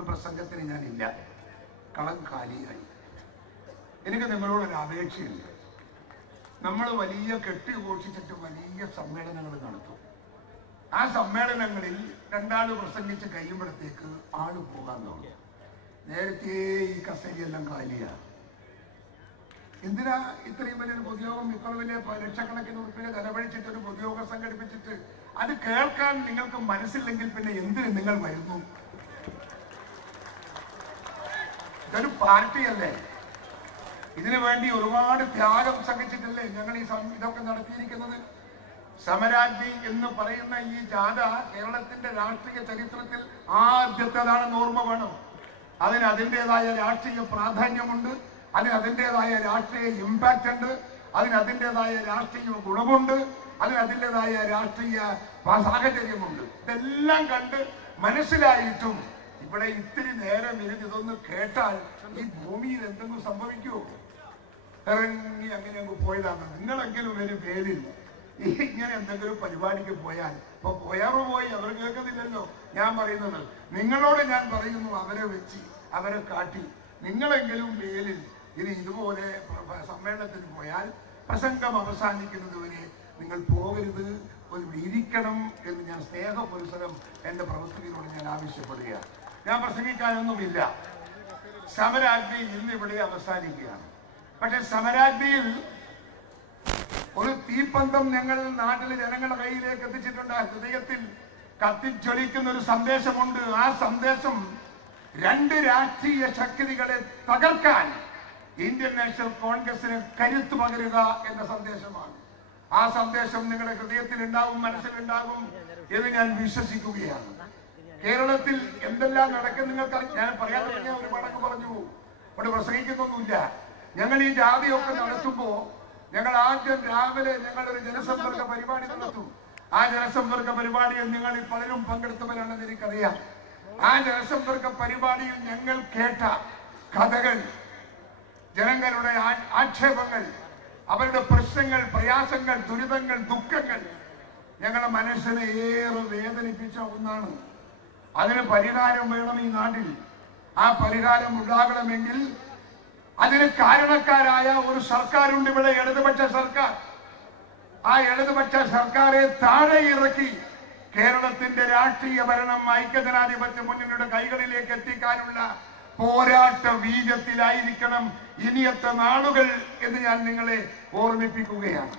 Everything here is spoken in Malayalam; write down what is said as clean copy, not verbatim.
ഒരു പ്രസംഗത്തിന് ഞാനില്ല. കളം കാലിയായി. എനിക്ക് നിങ്ങളോടൊരു അപേക്ഷയുണ്ട്. നമ്മൾ വലിയ കെട്ടിഘോഷിച്ചിട്ട് വലിയ സമ്മേളനങ്ങൾ നടത്തും. ആ സമ്മേളനങ്ങളിൽ രണ്ടാള് പ്രസംഗിച്ച് കഴിയുമ്പോഴത്തേക്ക് ആള് പോകാൻ തുടങ്ങും. നേരത്തെ ഈ കസേരയെല്ലാം കാലിയാണ്. എന്തിനാ ഇത്രയും വലിയൊരു പൊതുയോഗം, ഇത്ര വലിയ ലക്ഷക്കണക്കിന് ഉറുപ്പിക ചെലവഴിച്ചിട്ട് ഒരു പൊതുയോഗം സംഘടിപ്പിച്ചിട്ട് അത് കേൾക്കാൻ നിങ്ങൾക്ക് മനസ്സില്ലെങ്കിൽ പിന്നെ എന്തിന് നിങ്ങൾ വരുന്നു? ഇതൊരു പാർട്ടിയല്ലേ? ഇതിനു വേണ്ടി ഒരുപാട് ത്യാഗം സഹിച്ചിട്ടല്ലേ ഞങ്ങൾ ഈ ഇതൊക്കെ നടത്തിയിരിക്കുന്നത്. സമരാഗ്നി എന്ന് പറയുന്ന ഈ ജാഥ കേരളത്തിന്റെ രാഷ്ട്രീയ ചരിത്രത്തിൽ ആദ്യത്തേതാണെന്ന് ഓർമ്മ വേണം. അതിന് അതിൻ്റെതായ രാഷ്ട്രീയ പ്രാധാന്യമുണ്ട്, അതിന് അതിൻ്റെതായ രാഷ്ട്രീയ ഇമ്പാക്റ്റ് ഉണ്ട്, അതിന് അതിൻ്റെതായ രാഷ്ട്രീയ ഗുണമുണ്ട്, അതിന് അതിൻ്റെതായ രാഷ്ട്രീയ സാഹചര്യമുണ്ട്. ഇതെല്ലാം കണ്ട് മനസ്സിലായിട്ടും ഇവിടെ ഇത്തിരി നേരം ഇരുന്ന് ഇതൊന്ന് കേട്ടാൽ ഈ ഭൂമിയിൽ എന്തെങ്കിലും സംഭവിക്കുമോ? ഇറങ്ങി അങ്ങനെ അങ്ങ് പോയതാണ്. നിങ്ങളെങ്കിലും ഒരു പേരിൽ ഇങ്ങനെ എന്തെങ്കിലും പരിപാടിക്ക് പോയാൽ ഇപ്പൊ പോയാറോ പോയി, അവർ കേൾക്കുന്നില്ലല്ലോ ഞാൻ പറയുന്നത്. നിങ്ങളോട് ഞാൻ പറയുന്നു, അവരെ വെച്ച് അവരെ കാട്ടി നിങ്ങളെങ്കിലും പേരിൽ ഇനി ഇതുപോലെ സമ്മേളനത്തിന് പോയാൽ പ്രസംഗം അവസാനിക്കുന്നത് വരെ നിങ്ങൾ പോകരുത്, ഒരു ഇരിക്കണം എന്ന് ഞാൻ സ്നേഹപുരസരം എന്റെ പ്രവർത്തകരോട് ഞാൻ ആവശ്യപ്പെടുകയാണ്. ഞാൻ പ്രസംഗിക്കാനൊന്നുമില്ല. സമരാഗ്നി ഇന്ന് ഇവിടെ അവസാനിക്കുകയാണ്. പക്ഷെ സമരാഗ്നിയിൽ ഒരു തീപ്പന്തം ഞങ്ങൾ നാട്ടിലെ ജനങ്ങളുടെ കയ്യിലേക്ക് എത്തിച്ചിട്ടുണ്ട്. ഹൃദയത്തിൽ കത്തിജ്വലിക്കുന്ന ഒരു സന്ദേശമുണ്ട്. ആ സന്ദേശം രണ്ട് രാഷ്ട്രീയ ശക്തികളെ തകർക്കാൻ ഇന്ത്യൻ നാഷണൽ കോൺഗ്രസിന് കരുത്ത് പകരുക എന്ന സന്ദേശമാണ്. ആ സന്ദേശം നിങ്ങളുടെ ഹൃദയത്തിൽ ഉണ്ടാവും, മനസ്സിലുണ്ടാകും എന്ന് ഞാൻ വിശ്വസിക്കുകയാണ്. കേരളത്തിൽ എന്തെല്ലാം നടക്കും നിങ്ങൾക്ക് ഞാൻ പറയാൻ തുടങ്ങിയ ഒരു മടങ്ങ് പറഞ്ഞു അവിടെ പ്രസംഗിക്കുന്നൊന്നുമില്ല. ഞങ്ങൾ ഈ ജാതിയൊക്കെ നടത്തുമ്പോ ഞങ്ങൾ ആദ്യം രാവിലെ ഞങ്ങളൊരു ജനസമ്പർക്ക പരിപാടി നടത്തും. ആ ജനസമ്പർക്ക പരിപാടിയിൽ നിങ്ങളിൽ പലരും പങ്കെടുത്തവരാണെന്ന് എനിക്കറിയാം. ആ ജനസമ്പർക്ക പരിപാടിയിൽ ഞങ്ങൾ കേട്ട കഥകൾ, ജനങ്ങളുടെ ആക്ഷേപങ്ങൾ, അവരുടെ പ്രശ്നങ്ങൾ, പ്രയാസങ്ങൾ, ദുരിതങ്ങൾ, ദുഃഖങ്ങൾ ഞങ്ങളുടെ മനസ്സിനെ ഏറെ വേദനിപ്പിച്ച ഒന്നാണ്. അതിന് പരിഹാരം വേണം ഈ നാട്ടിൽ. ആ പരിഹാരം ഉണ്ടാകണമെങ്കിൽ അതിന് കാരണക്കാരായ ഒരു സർക്കാരുണ്ട് ഇവിടെ, ഇടതുപക്ഷ സർക്കാർ. ആ ഇടതുപക്ഷ സർക്കാരെ താഴെ ഇറക്കി കേരളത്തിന്റെ രാഷ്ട്രീയ ഭരണം ഐക്യജനാധിപത്യ മുന്നണിയുടെ കൈകളിലേക്ക് എത്തിക്കാനുള്ള പോരാട്ട വീര്യത്തിലായിരിക്കണം ഇനിയത്തെ നാളുകൾ എന്ന് ഞാൻ നിങ്ങളെ ഓർമ്മിപ്പിക്കുകയാണ്.